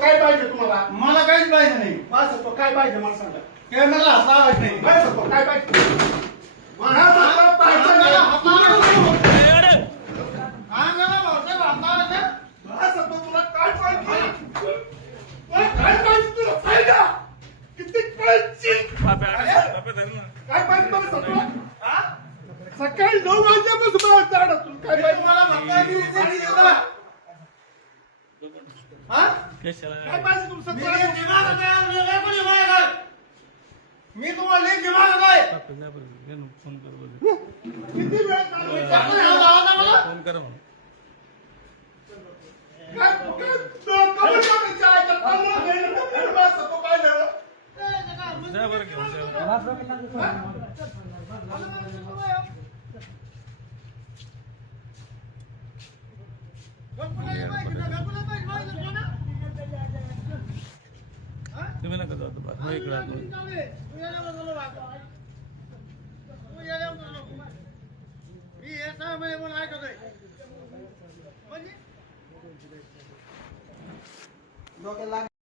काय पाहिजे तुम्हाला? मला काहीच पाहिजे नाही. बस तो काय पाहिजे मला सांगा. कॅमेरा हसावाच नाही. बस तो काय पाहिजे? मला सगळं पाहिजे नाही. बस तो तुला काय पाहिजे? तुला काय पाहिजे तुला फायदा? किती पाहिजे? काय पाहिजे मला सांगा. सकाळी 9 वाजल्यापासून मला चाड तुला काय पाहिजे? मला म्हणता मी विचारली तुला. हा? काय पाहिजे तुला मी सकाळी? लेखी मागत आहे, मी लय कोणी मागत. मी तुम्हाला लेखी मागत आहे. किती वेळ चालू आहे? आपण ह्या गावाला मला? काय कमी करायचं आहे का? 15 महिने बस तो काय झालं? तुम्ही नका जाऊ आता बाहेर. इकडे आतमध्ये. मी हे सहा महिने म्हणून ऐकतोय. म्हणजे